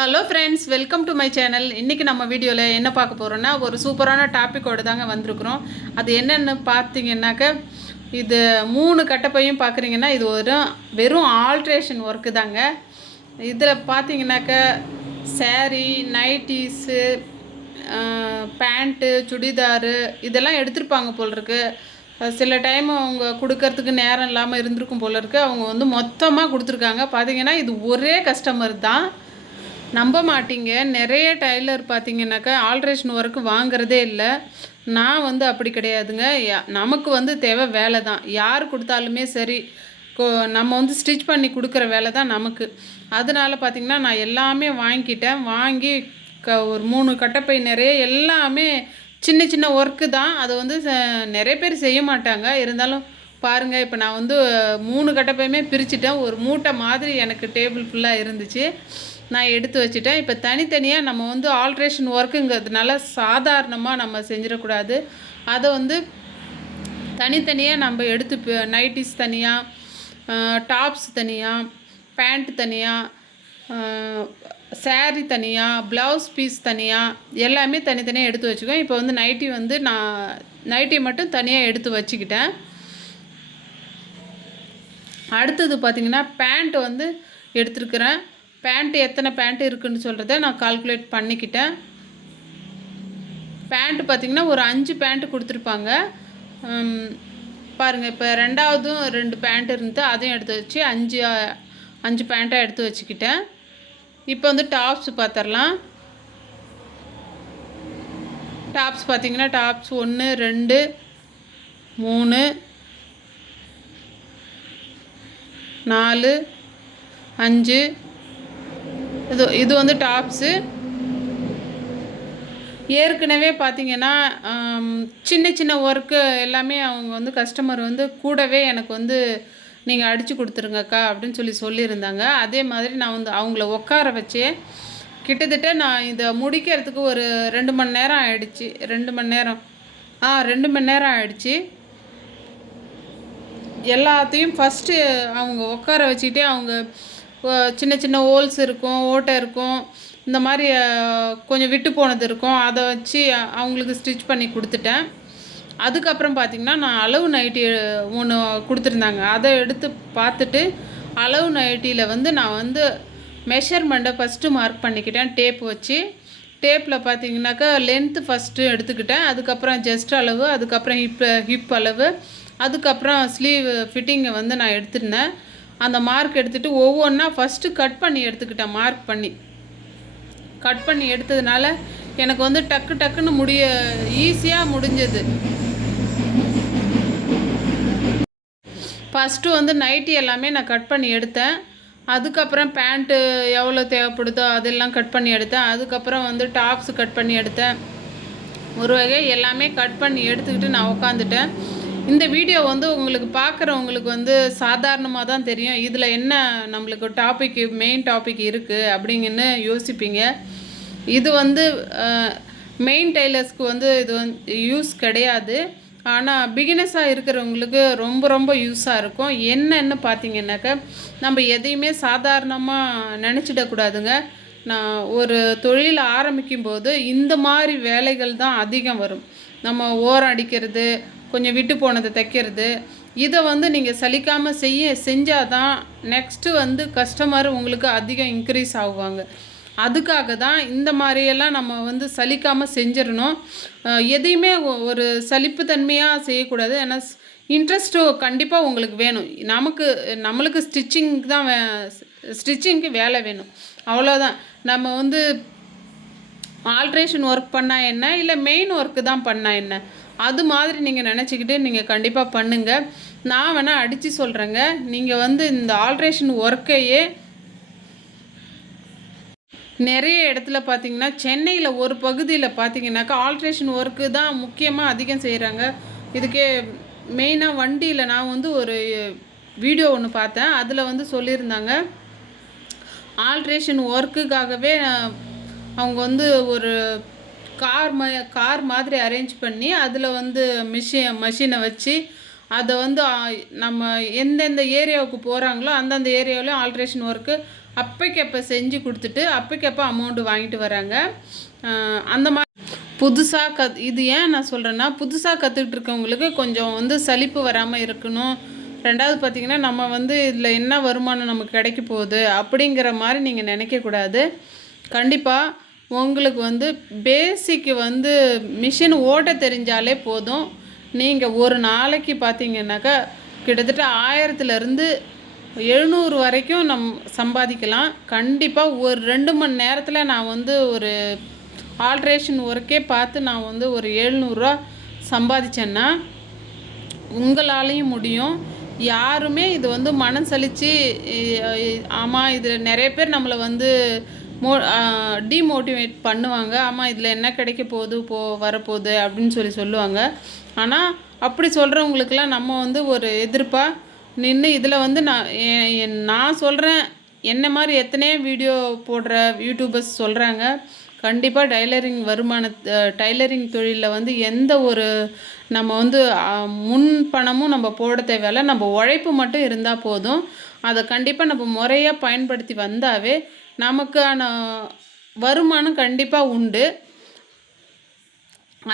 Hello friends, welcome to my channel. இன்றைக்கி நம்ம வீடியோவில் என்ன பார்க்க போகிறோன்னா, ஒரு சூப்பரான டாப்பிக்கோடு தாங்க வந்திருக்கிறோம். அது என்னென்னு பார்த்தீங்கன்னாக்க, இது 3 கட்டப்பையும் பார்க்குறீங்கன்னா, இது வெறும் ஆல்ட்ரேஷன் ஒர்க்கு தாங்க. இதில் பார்த்தீங்கன்னாக்க சேரீ, நைட்டீஸு, பேண்ட்டு, சுடிதாரு இதெல்லாம் எடுத்திருப்பாங்க போல் இருக்கு. சில டைம் அவங்க கொடுக்கறதுக்கு நேரம் இல்லாமல் இருந்திருக்கும் போல் இருக்குது. அவங்க மொத்தமாக கொடுத்துருக்காங்க. பார்த்தீங்கன்னா இது ஒரே கஸ்டமர் தான், நம்ப மாட்டீங்க. நிறைய டைலர் பார்த்தீங்கன்னாக்கா ஆல்ட்ரேஷன் ஒர்க்கு வாங்குறதே இல்லை. நான் அப்படி கிடையாதுங்க. நமக்கு தேவை வேலை தான். யார் கொடுத்தாலுமே சரி, நம்ம ஸ்டிச் பண்ணி கொடுக்குற வேலை தான் நமக்கு. அதனால பார்த்திங்கன்னா நான் எல்லாமே வாங்கிக்கிட்டேன். வாங்கி ஒரு 3 கட்டப்பை நிறைய எல்லாமே சின்ன சின்ன ஒர்க்கு தான். அது நிறைய பேர் செய்ய மாட்டாங்க. இருந்தாலும் பாருங்கள், இப்போ நான் 3 கட்டப்பையுமே பிரிச்சுட்டேன். ஒரு மூட்டை மாதிரி எனக்கு டேபிள் ஃபுல்லாக இருந்துச்சு, நான் எடுத்து வச்சுட்டேன். இப்போ தனித்தனியாக நம்ம ஆல்ட்ரேஷன் ஒர்க்குங்கிறதுனால சாதாரணமாக நம்ம செஞ்சிடக்கூடாது. அதை தனித்தனியாக நம்ம எடுத்து நைட்டிஸ் தனியாக, டாப்ஸ் தனியாக, பேண்ட் தனியாக, சேரீ தனியாக, ப்ளவுஸ் பீஸ் தனியாக, எல்லாமே தனித்தனியாக எடுத்து வச்சுக்கோம். இப்போ நைட்டி நான் நைட்டி மட்டும் தனியாக எடுத்து வச்சுக்கிட்டேன். அடுத்தது பார்த்திங்கன்னா பேண்ட் எடுத்துருக்கிறேன். பேண்ட்டு எத்தனை பேண்ட்டு இருக்குதுன்னு சொல்கிறத நான் கால்குலேட் பண்ணிக்கிட்டேன். பேண்ட்டு பார்த்திங்கன்னா ஒரு 5 பேண்ட்டு கொடுத்துருப்பாங்க. பாருங்கள், இப்போ ரெண்டாவதும் 2 பேண்ட் இருந்து அதையும் எடுத்து வச்சு 5 பேண்ட்டாக எடுத்து வச்சுக்கிட்டேன். இப்போ டாப்ஸ் பார்த்துடலாம். டாப்ஸ் பார்த்திங்கன்னா டாப்ஸ் 1 2 3 4 5 இது டாப்ஸு. ஏற்கனவே பார்த்திங்கன்னா சின்ன சின்ன ஒர்க்கு எல்லாமே அவங்க கஸ்டமர் கூடவே எனக்கு நீங்கள் அடித்து கொடுத்துருங்கக்கா அப்படின்னு சொல்லியிருந்தாங்க. அதே மாதிரி நான் அவங்கள உட்கார வச்சே கிட்டத்தட்ட நான் இதை முடிக்கிறதுக்கு ஒரு 2 மணி நேரம் ஆகிடுச்சு. 2 மணி நேரம் ஆகிடுச்சு. எல்லாத்தையும் ஃபஸ்ட்டு அவங்க உட்கார வச்சுக்கிட்டே அவங்க சின்ன சின்ன ஹோல்ஸ் இருக்கும், ஓட்டை இருக்கும், இந்த மாதிரி கொஞ்சம் விட்டு போனது இருக்கும். அதை வச்சு அவங்களுக்கு ஸ்டிச் பண்ணி கொடுத்துட்டேன். அதுக்கப்புறம் பார்த்திங்கன்னா நான் அளவு நைட்டி 1 கொடுத்துருந்தாங்க. அதை எடுத்து பார்த்துட்டு அளவு நைட்டியில் நான் மெஷர்மெண்ட்டை ஃபஸ்ட்டு மார்க் பண்ணிக்கிட்டேன் டேப் வச்சு. டேப்பில் பார்த்திங்கனாக்கா லென்த்து ஃபஸ்ட்டு எடுத்துக்கிட்டேன். அதுக்கப்புறம் ஜஸ்ட் அளவு, அதுக்கப்புறம் ஹிப் அளவு, அதுக்கப்புறம் ஸ்லீவ் ஃபிட்டிங்கை நான் எடுத்துருந்தேன். அந்த மார்க் எடுத்துகிட்டு ஒவ்வொன்றா ஃபஸ்ட்டு கட் பண்ணி எடுத்துக்கிட்டேன். மார்க் பண்ணி கட் பண்ணி எடுத்ததுனால எனக்கு டக்குன்னு ஈஸியாக முடிஞ்சது. ஃபஸ்ட்டு நைட்டி எல்லாமே நான் கட் பண்ணி எடுத்தேன். அதுக்கப்புறம் பேண்ட்டு எவ்வளோ தேவைப்படுதோ அதெல்லாம் கட் பண்ணி எடுத்தேன். அதுக்கப்புறம் டாப்ஸு கட் பண்ணி எடுத்தேன். ஒரு வகை எல்லாமே கட் பண்ணி எடுத்துக்கிட்டு நான் உக்காந்துட்டேன். இந்த வீடியோ உங்களுக்கு பார்க்குறவங்களுக்கு சாதாரணமாக தான் தெரியும். இதில் என்ன நம்மளுக்கு மெயின் டாபிக் இருக்குது அப்படிங்கன்னு யோசிப்பீங்க. இது மெயின் டெய்லர்ஸ்க்கு இது யூஸ் கிடையாது. ஆனால் பிகினஸாக இருக்கிறவங்களுக்கு ரொம்ப ரொம்ப யூஸாக இருக்கும். என்னன்னு பார்த்தீங்கன்னாக்கா, நம்ம எதையுமே சாதாரணமாக நினச்சிடக்கூடாதுங்க. நான் ஒரு தொழில் ஆரம்பிக்கும்போது இந்த மாதிரி வேலைகள் தான் அதிகம் வரும். நம்ம ஓரம் அடிக்கிறது, கொஞ்சம் விட்டு போனதை தைக்கிறது, இதை நீங்கள் சலிக்காமல் செஞ்சால் தான் நெக்ஸ்ட்டு கஸ்டமர் உங்களுக்கு அதிகம் இன்க்ரீஸ் ஆகுவாங்க. அதுக்காக தான் இந்த மாதிரியெல்லாம் நம்ம சலிக்காமல் செஞ்சிடணும். எதையுமே ஒரு சலிப்புத்தன்மையாக செய்யக்கூடாது. ஏன்னா இன்ட்ரெஸ்ட்டு கண்டிப்பாக உங்களுக்கு வேணும். நம்மளுக்கு ஸ்டிச்சிங்க்கு வேலை வேணும், அவ்வளோதான். நம்ம ஆல்ட்ரேஷன் ஒர்க் பண்ணால் என்ன, இல்லை மெயின் ஒர்க்கு தான் பண்ணால் என்ன, அது மாதிரி நீங்கள் நினச்சிக்கிட்டு நீங்கள் கண்டிப்பாக பண்ணுங்கள். நான் வேணால் அடித்து சொல்கிறேங்க. நீங்கள் இந்த ஆல்ட்ரேஷன் ஒர்க்கையே நிறைய இடத்துல பார்த்தீங்கன்னா, சென்னையில் ஒரு பகுதியில் பார்த்தீங்கன்னாக்கா ஆல்ட்ரேஷன் ஒர்க்கு தான் முக்கியமாக அதிகம் செய்கிறாங்க. இதுக்கே மெயினாக வண்டியில் நான் ஒரு வீடியோ ஒன்று பார்த்தேன். அதில் சொல்லியிருந்தாங்க, ஆல்ட்ரேஷன் ஒர்க்குக்காகவே அவங்க ஒரு கார் மாதிரி அரேஞ்ச் பண்ணி அதில் மெஷினை வச்சு அதை நம்ம எந்தெந்த ஏரியாவுக்கு போகிறாங்களோ அந்தந்த ஏரியாவிலையும் ஆல்ட்ரேஷன் ஒர்க்கு அப்பைக்கப்போ செஞ்சு கொடுத்துட்டு அப்பைக்கப்போ அமௌண்ட்டு வாங்கிட்டு வராங்க. அந்த மாதிரி புதுசாக இது ஏன் நான் சொல்கிறேன்னா, புதுசாக கற்றுக்கிட்டு இருக்கவங்களுக்கு கொஞ்சம் வந்து சலிப்பு வராமல் இருக்கணும். ரெண்டாவது பார்த்திங்கன்னா, நம்ம வந்து இதில் என்ன வருமானம் நமக்கு கிடைக்க போகுது அப்படிங்கிற மாதிரி நீங்கள் நினைக்கக்கூடாது. கண்டிப்பாக உங்களுக்கு வந்து பேசிக்கு வந்து மிஷின் ஓட்ட தெரிஞ்சாலே போதும். நீங்கள் ஒரு நாளைக்கு பார்த்தீங்கன்னாக்கா கிட்டத்தட்ட 1000லேருந்து 700 வரைக்கும் சம்பாதிக்கலாம். கண்டிப்பாக ஒரு 2 மணி நேரத்தில் நான் வந்து ஒரு ஆல்ட்ரேஷன் ஒர்க்கே பார்த்து நான் வந்து ஒரு 700 சம்பாதிச்சேன்னா உங்களாலையும் முடியும். யாருமே இது வந்து மனம் சலித்து ஆமாம் இது நிறைய பேர் நம்மளை வந்து டீமோட்டிவேட் பண்ணுவாங்க. ஆமாம் இதில் என்ன கிடைக்க போகுது வரப்போகுது அப்படின்னு சொல்லுவாங்க. ஆனால் அப்படி சொல்கிறவங்களுக்கெல்லாம் நம்ம வந்து ஒரு எதிர்ப்பாக நின்று இதில் வந்து நான் சொல்கிறேன், என்ன மாதிரி எத்தனையோ வீடியோ போடுற யூடியூபர்ஸ் சொல்கிறாங்க. கண்டிப்பாக டைலரிங் தொழிலில் வந்து எந்த ஒரு நம்ம வந்து முன் பணமும் நம்ம போட தேவையில்லை. நம்ம உழைப்பு மட்டும் இருந்தால் போதும். அதை கண்டிப்பாக நம்ம முறையாக பயன்படுத்தி வந்தாவே நமக்கான வருமானம் கண்டிப்பாக உண்டு.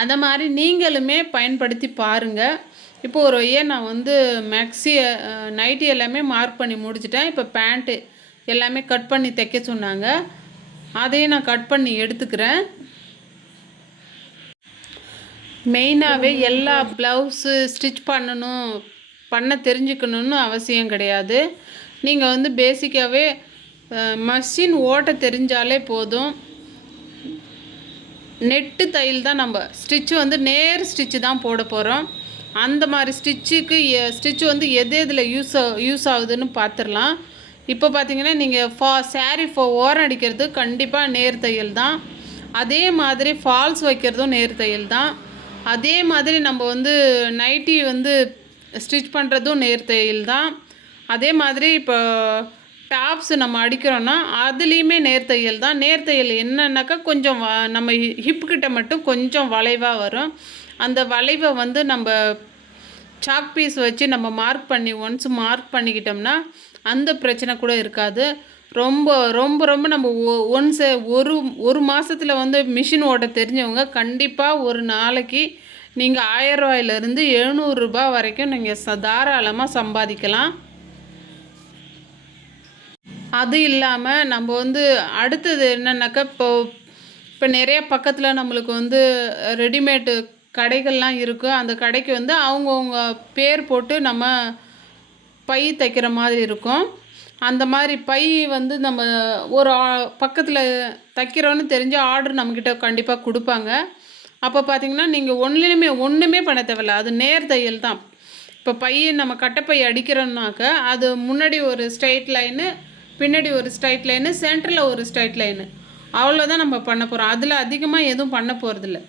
அதை மாதிரி நீங்களுமே பயன்படுத்தி பாருங்கள். இப்போ ஒரு நான் வந்து நைட்டி எல்லாமே மார்க் பண்ணி முடிச்சிட்டேன். இப்போ பேண்ட்டு எல்லாமே கட் பண்ணி தைக்க சொன்னாங்க. அதையும் நான் கட் பண்ணி எடுத்துக்கிறேன். மெயினாகவே எல்லா ப்ளவுஸு ஸ்டிச் பண்ண தெரிஞ்சுக்கணுன்னு அவசியம் கிடையாது. நீங்கள் வந்து பேசிக்காகவே மஷின் ஓட்ட தெரிஞ்சாலே போதும். நெட்டு தையல் தான் நம்ம ஸ்டிச்சு வந்து நேர் ஸ்டிச்சு தான் போட போகிறோம். அந்த மாதிரி ஸ்டிச்சு வந்து எதில் யூஸ் ஆகுதுன்னு பார்த்துடலாம். இப்போ பார்த்தீங்கன்னா நீங்கள் சாரீ ஓரம் அடிக்கிறது கண்டிப்பாக நேர் தையல் தான். அதே மாதிரி ஃபால்ஸ் வைக்கிறதும் நேர் தையல் தான். அதே மாதிரி நம்ம வந்து நைட்டி வந்து ஸ்டிச் பண்ணுறதும் நேர் தையல் தான். அதே மாதிரி இப்போ டாப்ஸ் நம்ம அடிக்கிறோன்னா அதுலேயுமே நேர் தையல் தான். நேர் தையல் என்னன்னாக்கா கொஞ்சம் நம்ம ஹிப்புக்கிட்ட மட்டும் கொஞ்சம் வளைவாக வரும். அந்த வளைவை வந்து நம்ம சாக் பீஸ் வச்சு நம்ம மார்க் பண்ணிக்கிட்டோம்னா அந்த பிரச்சனை கூட இருக்காது. ரொம்ப ரொம்ப ரொம்ப நம்ம ஒரு மாதத்தில் வந்து மிஷின் ஓட்ட தெரிஞ்சவங்க கண்டிப்பாக ஒரு நாளைக்கு நீங்கள் 1000 ரூபாயிலேருந்து 700 ரூபாய் வரைக்கும் நீங்கள் தாராளமாக சம்பாதிக்கலாம். அது இல்லாமல் நம்ம வந்து அடுத்தது என்னன்னாக்கா இப்போ நிறைய பக்கத்தில் நம்மளுக்கு வந்து ரெடிமேடு கடைகள்லாம் இருக்குது. அந்த கடைக்கு வந்து அவங்கவுங்க பேர் போட்டு நம்ம பை தைக்கிற மாதிரி இருக்கும். அந்த மாதிரி பை வந்து நம்ம ஒரு பக்கத்தில் தைக்கிறோன்னு தெரிஞ்ச ஆர்டர் நம்மக்கிட்ட கண்டிப்பாக கொடுப்பாங்க. அப்போ பார்த்திங்கன்னா நீங்கள் ஒன்றுமே பண்ண தேவையில்ல. அது நேர் தையல் தான். இப்போ நம்ம கட்டைப்பை அடிக்கிறோன்னாக்க அது முன்னாடி ஒரு ஸ்ட்ரைட் லைனு, பின்னாடி ஒரு ஸ்ட்ரைட் லைனு, சென்டரில் ஒரு ஸ்ட்ரைட் லைனு, அவ்வளோதான் நம்ம பண்ண போகிறோம். அதில் அதிகமாக எதுவும் பண்ண போகிறதில்ல.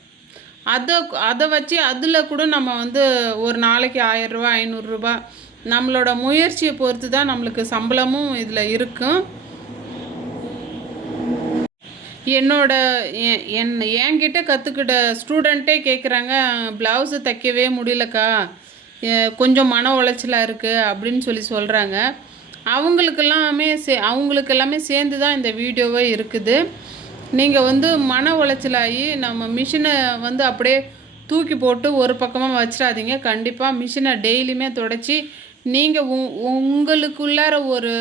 அதை வச்சு அதில் கூட நம்ம வந்து ஒரு நாளைக்கு 1000 ரூபா 500 ரூபா நம்மளோட முயற்சியை பொறுத்து தான் நம்மளுக்கு சம்பளமும் இதில் இருக்கும். என்கிட்ட கற்றுக்கிட்ட ஸ்டூடெண்ட்டே கேட்குறாங்க, ப்ளவுஸு தைக்கவே முடியலக்கா, கொஞ்சம் மன உளைச்சலாக இருக்குது அப்படின்னு சொல்கிறாங்க. அவங்களுக்கெல்லாமே சேர்ந்து தான் இந்த வீடியோவே இருக்குது. நீங்கள் வந்து மன உளைச்சலாகி நம்ம மிஷினை வந்து அப்படியே தூக்கி போட்டு ஒரு பக்கமாக வச்சிடாதீங்க. கண்டிப்பாக மிஷினை டெய்லியுமே தொடச்சி நீங்கள் உங்களுக்குள்ளார ஒரு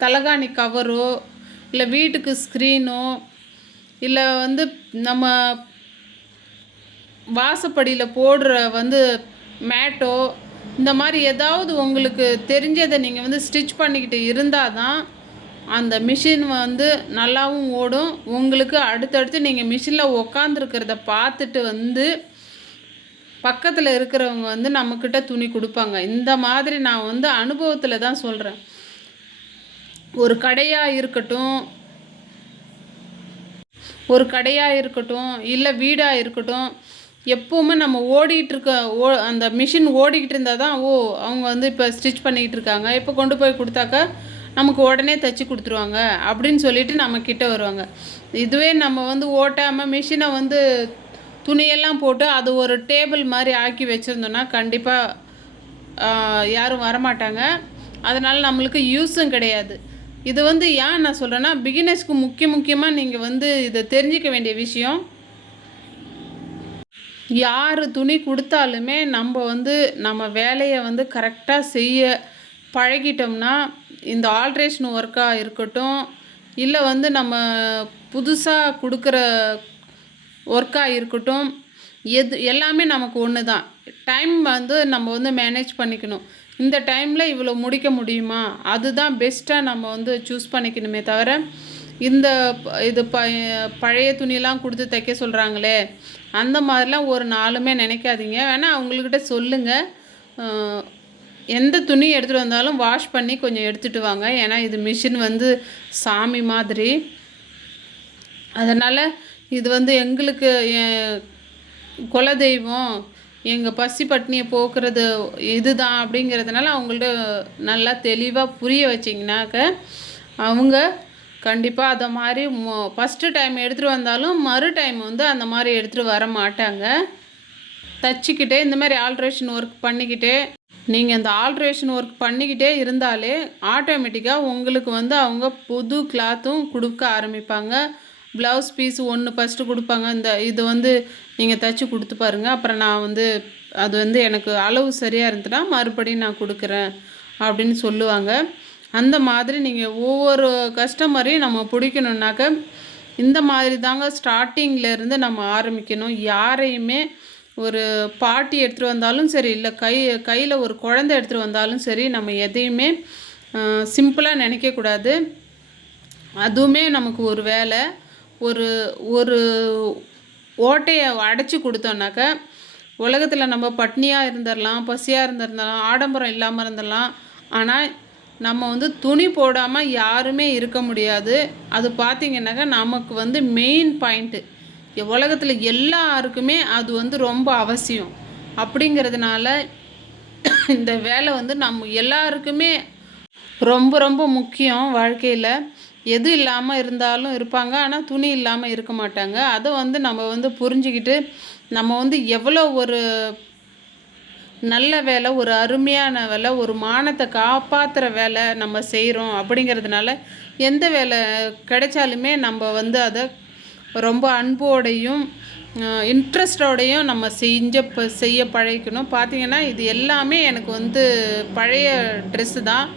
தலகாணி கவரோ இல்லை வீட்டுக்கு ஸ்க்ரீனோ இல்லை வந்து நம்ம வாசப்படியில் போடுற வந்து மேட்டோ இந்த மாதிரி ஏதாவது உங்களுக்கு தெரிஞ்சதை நீங்கள் வந்து ஸ்டிச் பண்ணிக்கிட்டு இருந்தால் தான் அந்த மிஷின் வந்து நல்லாவும் ஓடும். உங்களுக்கு அடுத்தடுத்து நீங்கள் மிஷினில் உக்காந்துருக்கிறத பார்த்துட்டு வந்து பக்கத்தில் இருக்கிறவங்க வந்து நம்மக்கிட்ட துணி கொடுப்பாங்க. இந்த மாதிரி நான் வந்து அனுபவத்தில் தான் சொல்கிறேன். ஒரு கடையாக இருக்கட்டும் இல்லை வீடாக இருக்கட்டும், எப்போவுமே நம்ம அந்த மிஷின் ஓடிக்கிட்டு இருந்தால் தான் அவங்க வந்து இப்போ ஸ்டிச் பண்ணிக்கிட்டு இருக்காங்க, இப்போ கொண்டு போய் கொடுத்தாக்கா நமக்கு உடனே தைச்சி கொடுத்துருவாங்க அப்படின்னு சொல்லிட்டு நம்மக்கிட்ட வருவாங்க. இதுவே நம்ம வந்து ஓட்டாமல் மிஷினை வந்து துணியெல்லாம் போட்டு அது ஒரு டேபிள் மாதிரி ஆக்கி வச்சுருந்தோன்னா கண்டிப்பாக யாரும் வரமாட்டாங்க. அதனால் நம்மளுக்கு யூஸும் கிடையாது. இது வந்து ஏன் நான் சொல்கிறேன்னா, பிகினர்ஸ்க்கு முக்கியமாக நீங்கள் வந்து இதை தெரிஞ்சிக்க வேண்டிய விஷயம். யார் துணி கொடுத்தாலுமே நம்ம வந்து நம்ம வேலையை வந்து கரெக்டாக செய்ய பழகிட்டோம்னா, இந்த ஆல்ட்ரேஷன் ஒர்க்காக இருக்கட்டும், இல்லை வந்து நம்ம புதுசாக கொடுக்குற ஒர்க்காக இருக்கட்டும், எல்லாமே நமக்கு ஒன்று தான். டைம் வந்து நம்ம வந்து மேனேஜ் பண்ணிக்கணும். இந்த டைமில் இவ்வளோ முடிக்க முடியுமா, அதுதான் பெஸ்ட்டாக நம்ம வந்து சூஸ் பண்ணிக்கணுமே தவிர, இந்த இது பழைய துணியெல்லாம் கொடுத்து தைக்க சொல்கிறாங்களே, அந்த மாதிரிலாம் ஒரு நாளுமே நினைக்காதீங்க. வேணால் அவங்கக்கிட்ட சொல்லுங்கள், எந்த துணி எடுத்துகிட்டு வந்தாலும் வாஷ் பண்ணி கொஞ்சம் எடுத்துகிட்டு வாங்க. ஏன்னா இது மிஷின் வந்து சாமி மாதிரி. அதனால் இது வந்து எங்களுக்கு குலதெய்வம், எங்கள் பசி பட்னியை போக்குறது இதுதான் அப்படிங்கிறதுனால அவங்கள்ட்ட நல்லா தெளிவாக புரிய வச்சிங்கனாக்க அவங்க கண்டிப்பாக அதை மாதிரி ஃபஸ்ட்டு டைம் எடுத்துகிட்டு வந்தாலும் மறு டைம் வந்து அந்த மாதிரி எடுத்துகிட்டு வர மாட்டாங்க. தச்சுக்கிட்டே இந்த மாதிரி ஆல்ட்ரேஷன் ஒர்க் பண்ணிக்கிட்டே நீங்கள் இந்த ஆல்ட்ரேஷன் ஒர்க் பண்ணிக்கிட்டே இருந்தாலே ஆட்டோமேட்டிக்காக உங்களுக்கு வந்து அவங்க புது கிளாத்தும் கொடுக்க ஆரம்பிப்பாங்க. ப்ளவுஸ் பீஸ் ஒன்று ஃபஸ்ட்டு கொடுப்பாங்க. இது வந்து நீங்கள் தைச்சி கொடுத்து பாருங்கள், அப்புறம் நான் வந்து அது வந்து எனக்கு அளவு சரியாக இருந்துன்னா மறுபடியும் நான் கொடுக்குறேன் அப்படின்னு சொல்லுவாங்க. அந்த மாதிரி நீங்கள் ஒவ்வொரு கஸ்டமரையும் நம்ம பிடிக்கணுன்னாக்க இந்த மாதிரி தாங்க ஸ்டார்டிங்லேருந்து நம்ம ஆரம்பிக்கணும். யாரையுமே ஒரு பாட்டி எடுத்துகிட்டு வந்தாலும் சரி, இல்லை கையில் ஒரு குழந்தை எடுத்துகிட்டு வந்தாலும் சரி, நம்ம எதையுமே சிம்பிளாக நினைக்கக்கூடாது. அதுவுமே நமக்கு ஒரு வேலை. ஒரு ஓட்டையை அடைச்சி கொடுத்தோன்னாக்க உலகத்தில் நம்ம பட்னியாக இருந்துடலாம், பசியாக இருந்துடலாம், ஆடம்பரம் இல்லாமல் இருந்துடலாம். ஆனால் நம்ம வந்து துணி போடாமல் யாருமே இருக்க முடியாது. அது பார்த்திங்கன்னாக்கா நமக்கு வந்து மெயின் பாயிண்ட்டு. உலகத்தில் எல்லாருக்குமே அது வந்து ரொம்ப அவசியம். அப்படிங்கிறதுனால இந்த வேலை வந்து நம்ம எல்லாருக்குமே ரொம்ப ரொம்ப முக்கியம். வாழ்க்கையில் எது இல்லாமல் இருந்தாலும் இருப்பாங்க, ஆனால் துணி இல்லாமல் இருக்க மாட்டாங்க. அதை வந்து நம்ம வந்து புரிஞ்சுக்கிட்டு நம்ம வந்து எவ்வளோ ஒரு நல்ல வேலை, ஒரு அருமையான வேலை, ஒரு மானத்தை காப்பாற்றுற வேலை நம்ம செய்கிறோம். அப்படிங்கிறதுனால எந்த வேலை கிடைச்சாலுமே நம்ம வந்து அதை ரொம்ப அன்போடையும் இன்ட்ரெஸ்டோடையும் நம்ம செய்ய பழகிக்கணும். பார்த்திங்கன்னா இது எல்லாமே எனக்கு வந்து பழைய ட்ரெஸ்ஸு தான்.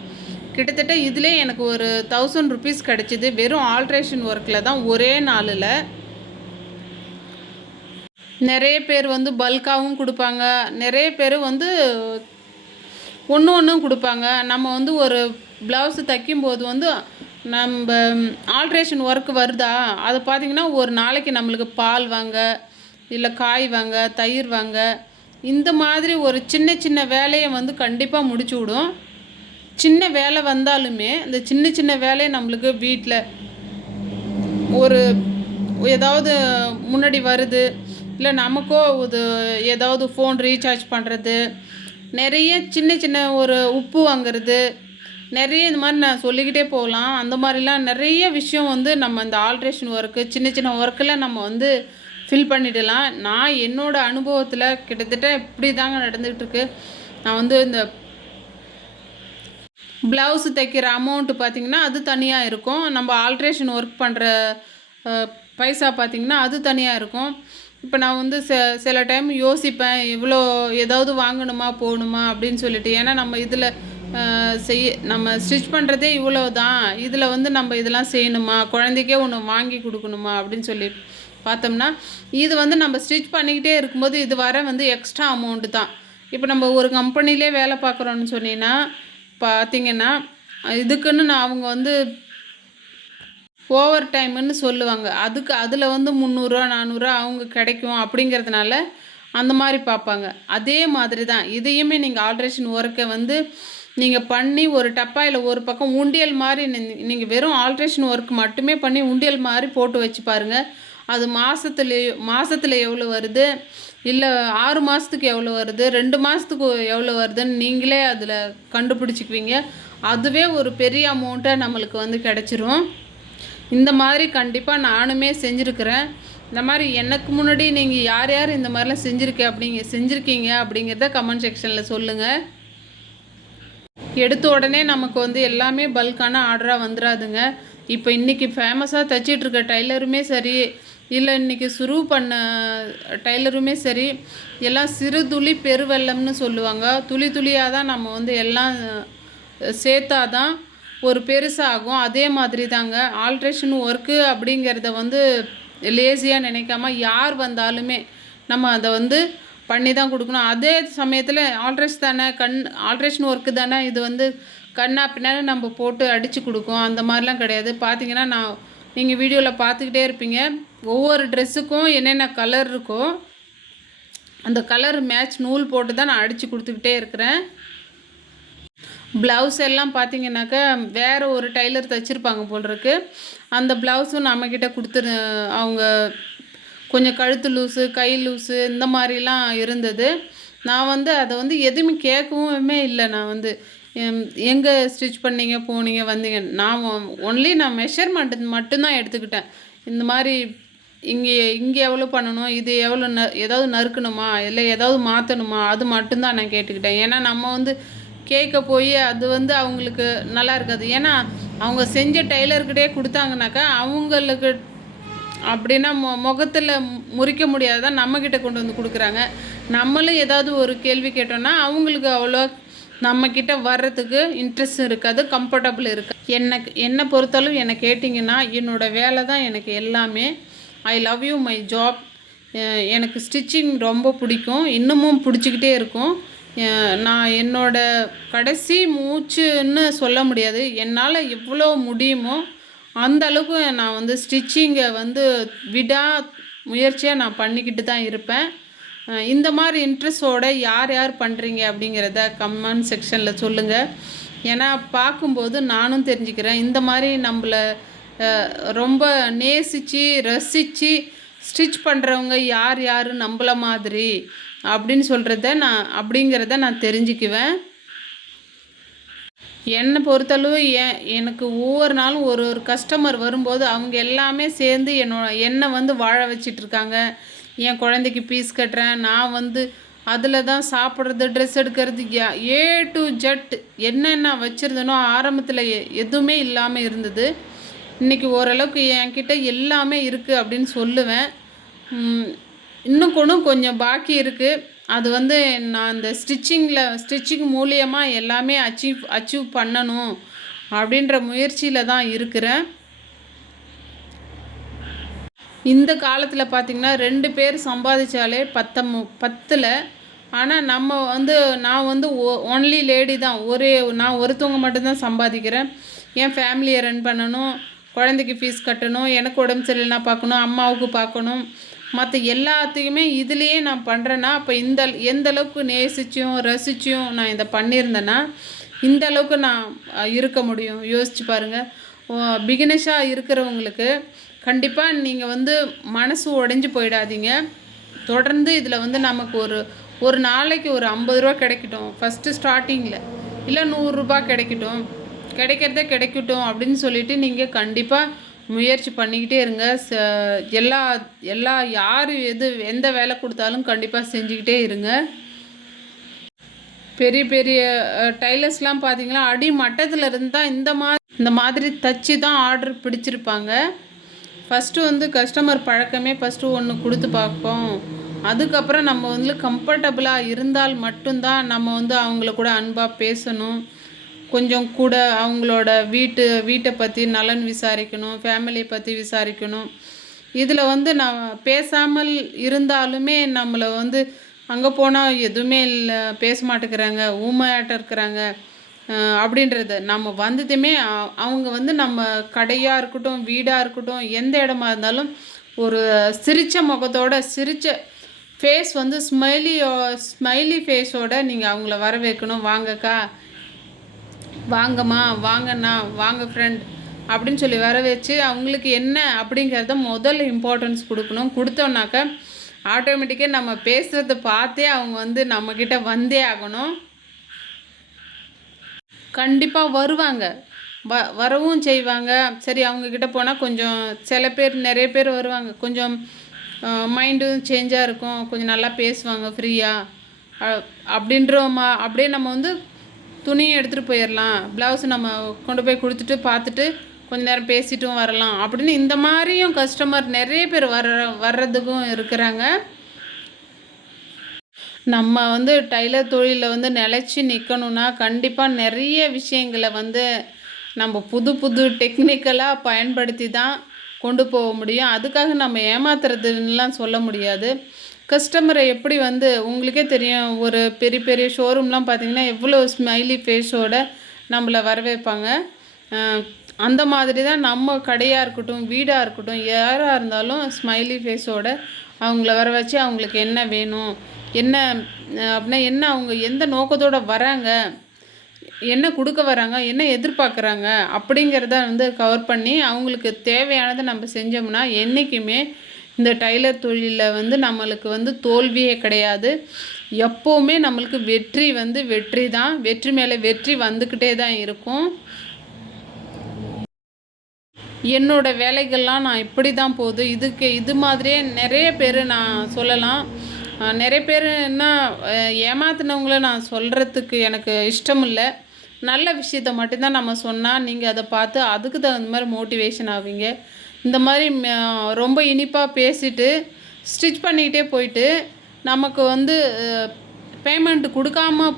கிட்டத்தட்ட இதிலே எனக்கு ஒரு 1000 ருபீஸ் கிடச்சிது. வெறும் ஆல்ட்ரேஷன் ஒர்க்கில் தான் ஒரே நாளில். நிறைய பேர் வந்து பல்காகவும் கொடுப்பாங்க, நிறைய பேர் வந்து ஒன்றும் கொடுப்பாங்க. நம்ம வந்து ஒரு ப்ளவுஸு தைக்கும்போது வந்து நம்ம ஆல்ட்ரேஷன் ஒர்க் வருதா, அதை பார்த்திங்கன்னா ஒரு நாளைக்கு நம்மளுக்கு பால் வாங்க, இல்லை காய் வாங்க, தயிர் வாங்க, இந்த மாதிரி ஒரு சின்ன சின்ன வேலையை வந்து கண்டிப்பாக முடிச்சு விடும். சின்ன வேலை வந்தாலுமே இந்த சின்ன சின்ன வேலையை நம்மளுக்கு வீட்டில் ஒரு ஏதாவது முன்னாடி வருது, இல்லை நமக்கோ ஏதாவது ஃபோன் ரீசார்ஜ் பண்ணுறது, நிறைய சின்ன சின்ன ஒரு உப்பு வாங்கிறது, நிறைய இந்த மாதிரி நான் சொல்லிக்கிட்டே போகலாம். அந்த மாதிரிலாம் நிறைய விஷயம் வந்து நம்ம இந்த ஆல்ட்ரேஷன் ஒர்க்கு சின்ன சின்ன ஒர்க்கில் நம்ம வந்து ஃபில் பண்ணிடலாம். நான் என்னோடய அனுபவத்தில் கிட்டத்தட்ட இப்படி தாங்க நடந்துகிட்டு இருக்கு. நான் வந்து இந்த ப்ளவுஸு தைக்கிற அமௌண்ட்டு பார்த்திங்கன்னா அது தனியாக இருக்கும். நம்ம ஆல்ட்ரேஷன் ஒர்க் பண்ணுற பைசா பார்த்திங்கன்னா அது தனியாக இருக்கும். இப்போ நான் வந்து சில டைம் யோசிப்பேன், இவ்வளோ ஏதாவது வாங்கணுமா போகணுமா அப்படின்னு சொல்லிட்டு. ஏன்னா நம்ம இதில் நம்ம ஸ்டிச் பண்ணுறதே இவ்வளோ தான், இதில் வந்து நம்ம இதெல்லாம் செய்யணுமா, குழந்தைக்கே ஒன்று வாங்கி கொடுக்கணுமா அப்படின்னு சொல்லி பார்த்தோம்னா, இது வந்து நம்ம ஸ்டிச் பண்ணிக்கிட்டே இருக்கும்போது இது வர வந்து எக்ஸ்ட்ரா அமௌண்ட்டு தான். இப்போ நம்ம ஒரு கம்பெனிலே வேலை பார்க்குறோன்னு சொன்னீங்கன்னா பார்த்திங்கன்னா இதுக்குன்னு அவங்க வந்து ஓவர் டைமுன்னு சொல்லுவாங்க. அதில் வந்து 300 400 அவங்க கிடைக்கும். அப்படிங்கிறதுனால அந்த மாதிரி பார்ப்பாங்க. அதே மாதிரி தான் இதையுமே நீங்கள் ஆல்ட்ரேஷன் ஒர்க்கை வந்து நீங்கள் பண்ணி ஒரு டப்பாயில் ஒரு பக்கம் உண்டியல் மாதிரி நீங்கள் வெறும் ஆல்ட்ரேஷன் ஒர்க் மட்டுமே பண்ணி உண்டியல் மாதிரி போட்டு வச்சு பாருங்கள். அது மாதத்தில் எவ்வளோ வருது, இல்லை 6 மாதத்துக்கு எவ்வளோ வருது, 2 மாதத்துக்கு எவ்வளோ வருதுன்னு நீங்களே அதில் கண்டுபிடிச்சிக்குவீங்க. அதுவே ஒரு பெரிய அமௌண்ட்டாக நம்மளுக்கு வந்து கிடச்சிரும். இந்த மாதிரி கண்டிப்பாக நானுமே செஞ்சுருக்கிறேன். இந்த மாதிரி எனக்கு முன்னாடி நீங்கள் யார் யார் இந்த மாதிரிலாம் செஞ்சுருக்கீங்க அப்படிங்கிறத கமெண்ட் செக்ஷனில் சொல்லுங்கள். எடுத்த உடனே நமக்கு வந்து எல்லாமே பல்கான ஆர்டராக வந்துடாதுங்க. இப்போ இன்றைக்கி ஃபேமஸாக தைச்சிட்ருக்க டைலருமே சரி, இல்லை இன்றைக்கி சுரு பண்ண டைலருமே சரி, எல்லாம் சிறு துளி பெருவெள்ளம்னு சொல்லுவாங்க. துளி துளியாக தான் நம்ம வந்து எல்லாம் சேர்த்தா தான் ஒரு பெருசாகும். அதே மாதிரி தாங்க ஆல்ட்ரேஷன் ஒர்க்கு அப்படிங்கிறத வந்து லேசியாக நினைக்காம யார் வந்தாலுமே நம்ம அதை வந்து பண்ணி தான் கொடுக்கணும். அதே சமயத்தில் ஆல்ட்ரேஷன் ஒர்க்கு தானே இது வந்து கண்ணா பின்னாடி நம்ம போட்டு அடித்து கொடுக்கும், அந்த மாதிரிலாம் கிடையாது. பார்த்தீங்கன்னா நீங்கள் வீடியோவில் பார்த்துக்கிட்டே இருப்பீங்க. ஒவ்வொரு ட்ரெஸ்ஸுக்கும் என்னென்ன கலர் இருக்கோ அந்த கலர் மேட்ச் நூல் போட்டு தான் நான் அடித்து கொடுத்துக்கிட்டே இருக்கிறேன். ப்ளவுஸ் எல்லாம் பார்த்தீங்கன்னாக்கா வேறு ஒரு டைலர் தைச்சிருப்பாங்க போல் இருக்கு. அந்த ப்ளவுஸும் நம்மக்கிட்ட கொடுத்துரு அவங்க கொஞ்சம் கழுத்து லூஸு, கை லூஸு இந்த மாதிரிலாம் இருந்தது. நான் வந்து அதை வந்து எதுவுமே கேட்கவுமே இல்லை. நான் வந்து எங்கே ஸ்டிச் பண்ணீங்க, போனீங்க, வந்தீங்க, நான் மெஷர்மெண்ட் மட்டும்தான் எடுத்துக்கிட்டேன். இந்த மாதிரி இங்கே எவ்வளோ பண்ணணும், இது எவ்வளோ ஏதாவது நறுக்கணுமா, இல்லை ஏதாவது மாற்றணுமா, அது மட்டும்தான் நான் கேட்டுக்கிட்டேன். ஏன்னா நம்ம வந்து கேட்க போய் அது வந்து அவங்களுக்கு நல்லா இருக்காது. ஏன்னா அவங்க செஞ்ச டெய்லர்கிட்டே கொடுத்தாங்கனாக்கா அவங்களுக்கு அப்படின்னா முகத்தில் முறிக்க முடியாதான் நம்மக்கிட்ட கொண்டு வந்து கொடுக்குறாங்க. நம்மளும் ஏதாவது ஒரு கேள்வி கேட்டோன்னா அவங்களுக்கு அவ்வளோ நம்மக்கிட்ட வர்றதுக்கு இன்ட்ரெஸ்ட் இருக்காது, கம்ஃபர்டபுள் இருக்காது. என்னை பொறுத்தளவு என்னை கேட்டிங்கன்னா என்னோடய வேலை தான் எனக்கு எல்லாமே. I love you my job. எனக்கு ஸ்டிச்சிங் ரொம்ப பிடிக்கும், இன்னமும் பிடிச்சிக்கிட்டே இருக்கும். நான் என்னோடய கடைசி மூச்சுன்னு சொல்ல முடியாது. என்னால் எவ்வளோ முடியுமோ அந்த அளவுக்கு நான் வந்து ஸ்டிச்சிங்கை வந்து முயற்சியாக நான் பண்ணிக்கிட்டு தான் இருப்பேன். இந்த மாதிரி இன்ட்ரெஸ்டோடு யார் யார் பண்ணுறீங்க அப்படிங்கிறத கமெண்ட் செக்ஷனில் சொல்லுங்கள். ஏன்னா பார்க்கும்போது நானும் தெரிஞ்சுக்கிறேன். இந்த மாதிரி நம்மளை ரொம்ப நேசித்து ரசித்து ஸ்டிச் பண்ணுறவங்க யார் யார் நம்மள மாதிரி அப்படிங்கிறத நான் தெரிஞ்சுக்குவேன். என்னை பொறுத்தளவு எனக்கு ஒவ்வொரு நாளும் ஒரு ஒரு கஸ்டமர் வரும்போது அவங்க எல்லாமே சேர்ந்து என்னை வந்து வாழ வச்சிட்ருக்காங்க. என் குழந்தைக்கு ஃபீஸ் கட்டுறேன், நான் வந்து அதில் தான் சாப்பிட்றது, ட்ரெஸ் எடுக்கிறது, A to Z என்னென்ன வச்சுருந்தனோ ஆரம்பத்தில் எதுவுமே இல்லாமல் இருந்தது. இன்றைக்கி ஓரளவுக்கு என்கிட்ட எல்லாமே இருக்குது அப்படின்னு சொல்லுவேன். இன்னும் கொஞ்சம் பாக்கி இருக்குது. அது வந்து நான் இந்த ஸ்டிச்சிங் மூலியமாக எல்லாமே அச்சீவ் பண்ணணும் அப்படின்ற முயற்சியில் தான் இருக்கிறேன். இந்த காலத்தில் பார்த்திங்கன்னா 2 பேர் சம்பாதிச்சாலே பத்தல. ஆனால் நான் வந்து ஒன்லி லேடி தான். நான் ஒருத்தவங்க மட்டும்தான் சம்பாதிக்கிறேன். என் ஃபேமிலியை ரன் பண்ணணும், குழந்தைக்கு ஃபீஸ் கட்டணும், எனக்கு உடம்பு சரியில்லைனா பார்க்கணும், அம்மாவுக்கு பார்க்கணும், மற்ற எல்லாத்தையுமே இதுலேயே நான் பண்ணுறேன்னா அப்போ எந்த அளவுக்கு நேசிச்சும் ரசிச்சும் நான் இதை பண்ணியிருந்தேன்னா இந்த அளவுக்கு நான் இருக்க முடியும். யோசிச்சு பாருங்கள். பிகினஸாக இருக்கிறவங்களுக்கு கண்டிப்பாக நீங்கள் வந்து மனசு உடைஞ்சு போயிடாதீங்க. தொடர்ந்து இதில் வந்து நமக்கு ஒரு நாளைக்கு ஒரு 50 ரூபா கிடைக்கட்டும் ஃபஸ்ட்டு ஸ்டார்டிங்கில், இல்லை 100 ரூபா கிடைக்கட்டும் அப்படின்னு சொல்லிவிட்டு நீங்கள் கண்டிப்பாக முயற்சி பண்ணிக்கிட்டே இருங்க. யார் எந்த வேலை கொடுத்தாலும் கண்டிப்பாக செஞ்சுக்கிட்டே இருங்க. பெரிய பெரிய டைலர்ஸ்லாம் பார்த்தீங்கன்னா அடி மட்டத்தில் இருந்து தான் இந்த மாதிரி தச்சு தான் ஆர்டர் பிடிச்சிருப்பாங்க. ஃபஸ்ட்டு வந்து கஸ்டமர் பழக்கமே ஃபஸ்ட்டு ஒன்று கொடுத்து பார்ப்போம். அதுக்கப்புறம் நம்ம வந்து கம்ஃபர்டபுளாக இருந்தால் மட்டும்தான் நம்ம வந்து அவங்கள கூட அன்பாக பேசணும். கொஞ்சம் கூட அவங்களோட வீட்டை பற்றி நலன் விசாரிக்கணும், ஃபேமிலியை பற்றி விசாரிக்கணும். இதில் வந்து நான் பேசாமல் இருந்தாலுமே நம்மளை வந்து அங்கே போனால் எதுவுமே இல்லை, பேச மாட்டேங்கிறாங்க, ஊமையாட்டம் இருக்கிறாங்க அப்படின்றது நம்ம வந்ததுமே அவங்க வந்து நம்ம கடையாக இருக்கட்டும், வீடாக இருக்கட்டும், எந்த இடமா இருந்தாலும் ஒரு சிரித்த முகத்தோட ஃபேஸ் வந்து ஸ்மைலி ஃபேஸோட நீங்கள் அவங்கள வரவேற்கணும். வாங்கக்கா, வாங்கம்மா, வாங்கண்ணா, வாங்க ஃப்ரெண்ட் அப்படின்னு சொல்லி வர வச்சு அவங்களுக்கு என்ன அப்படிங்கிறத முதல்ல இம்பார்ட்டன்ஸ் கொடுக்கணும். கொடுத்தோன்னாக்கா ஆட்டோமேட்டிக்காக நம்ம பேசுகிறத பார்த்தே அவங்க வந்து நம்மக்கிட்ட வந்தே ஆகணும். கண்டிப்பாக வருவாங்க, வரவும் செய்வாங்க. சரி, அவங்கக்கிட்ட போனால் கொஞ்சம் நிறைய பேர் வருவாங்க, கொஞ்சம் மைண்டும் சேஞ்சாக இருக்கும், கொஞ்சம் நல்லா பேசுவாங்க ஃப்ரீயாக அப்படியே நம்ம வந்து துணியை எடுத்துகிட்டு போயிடலாம், ப்ளவுஸ் நம்ம கொண்டு போய் கொடுத்துட்டு பார்த்துட்டு கொஞ்ச நேரம் பேசிட்டும் வரலாம் அப்படின்னு இந்த மாதிரியும் கஸ்டமர் நிறைய பேர் வர்றதுக்கும் இருக்கிறாங்க. நம்ம வந்து டைலர் தொழிலில் வந்து நிலச்சி நிற்கணுன்னா கண்டிப்பாக நிறைய விஷயங்களை வந்து நம்ம புது புது டெக்னிக்கலாக பயன்படுத்தி தான் கொண்டு போக முடியும். அதுக்காக நம்ம ஏமாத்துறதுன்னெலாம் சொல்ல முடியாது. கஸ்டமரை எப்படி வந்து உங்களுக்கே தெரியும், ஒரு பெரிய பெரிய ஷோரூம்லாம் பார்த்திங்கன்னா எவ்வளோ ஸ்மைலி ஃபேஸோடு நம்மளை வரவேற்பாங்க. அந்த மாதிரி தான் நம்ம கடையாக இருக்கட்டும், வீடாக இருக்கட்டும், யாராக இருந்தாலும் ஸ்மைலி ஃபேஸோடு அவங்கள வர வச்சு அவங்களுக்கு என்ன வேணும், என்ன அப்படின்னா என்ன, அவங்க எந்த நோக்கத்தோடு வராங்க, என்ன கொடுக்க வராங்க, என்ன எதிர்பார்க்குறாங்க அப்படிங்கிறத வந்து கவர் பண்ணி அவங்களுக்கு தேவையானதை நம்ம செஞ்சோம்னா என்றைக்குமே இந்த டைலர் தொழிலில் வந்து நம்மளுக்கு வந்து தோல்வியே கிடையாது. எப்போவுமே நம்மளுக்கு வெற்றி வந்து வெற்றி தான், வெற்றி மேலே வெற்றி வந்துக்கிட்டே தான் இருக்கும். என்னோடய வேலைகள்லாம் நான் இப்படி தான் போகுது. இது மாதிரியே நிறைய பேர் நான் சொல்லலாம். நிறைய பேர் என்ன ஏமாத்தினவங்கள நான் சொல்கிறதுக்கு எனக்கு இஷ்டம் இல்லை. நல்ல விஷயத்த மட்டும்தான் நம்ம சொன்னால் நீங்கள் அதை பார்த்து அதுக்கு தகுந்த மாதிரி மோட்டிவேஷன் ஆவீங்க. இந்த மாதிரி ரொம்ப இனிப்பாக பேசிட்டு ஸ்டிச் பண்ணிக்கிட்டே போயிட்டு நமக்கு வந்து பேமெண்ட் கொடுக்காம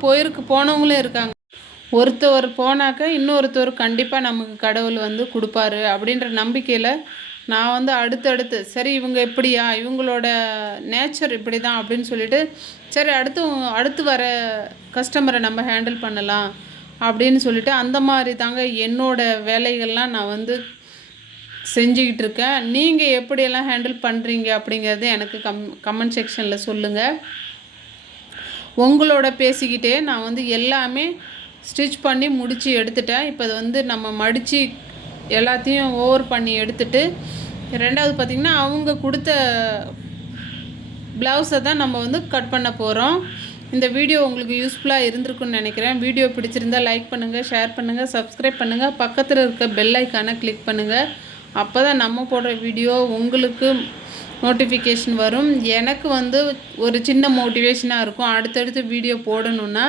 போனவங்களும் இருக்காங்க. ஒருத்தவர் போனாக்க இன்னொருத்தவர் கண்டிப்பாக நமக்கு கடவுள் வந்து கொடுப்பாரு அப்படின்ற நம்பிக்கையில் நான் வந்து அடுத்தடுத்து சரி இவங்க எப்படியா, இவங்களோட நேச்சர் இப்படி தான் அப்படின்னு சொல்லிட்டு சரி அடுத்து வர கஸ்டமரை நம்ம ஹேண்டில் பண்ணலாம் அப்படின்னு சொல்லிட்டு அந்த மாதிரி தாங்க என்னோடய வேலைகள்லாம் நான் வந்து செஞ்சுக்கிட்டு இருக்கேன். நீங்கள் எப்படியெல்லாம் ஹேண்டில் பண்ணுறீங்க அப்படிங்கிறது எனக்கு கமெண்ட் செக்ஷனில் சொல்லுங்கள். உங்களோட பேசிக்கிட்டே நான் வந்து எல்லாமே ஸ்டிச் பண்ணி முடித்து எடுத்துட்டேன். இப்போ அது வந்து நம்ம மடித்து எல்லாத்தையும் ஓவர் பண்ணி எடுத்துட்டு ரெண்டாவது பார்த்திங்கன்னா அவங்க கொடுத்த ப்ளவுஸை தான் நம்ம வந்து கட் பண்ண போகிறோம். இந்த வீடியோ உங்களுக்கு யூஸ்ஃபுல்லாக இருந்திருக்குன்னு நினைக்கிறேன். வீடியோ பிடிச்சிருந்தால் லைக் பண்ணுங்கள், ஷேர் பண்ணுங்கள், சப்ஸ்கிரைப் பண்ணுங்கள், பக்கத்தில் இருக்க பெல் ஐக்கானை கிளிக் பண்ணுங்கள். அப்போ தான் நம்ம போடுற வீடியோ உங்களுக்கு நோட்டிஃபிகேஷன் வரும். எனக்கு வந்து ஒரு சின்ன மோட்டிவேஷனாக இருக்கும் அடுத்தடுத்து வீடியோ போடணுன்னா.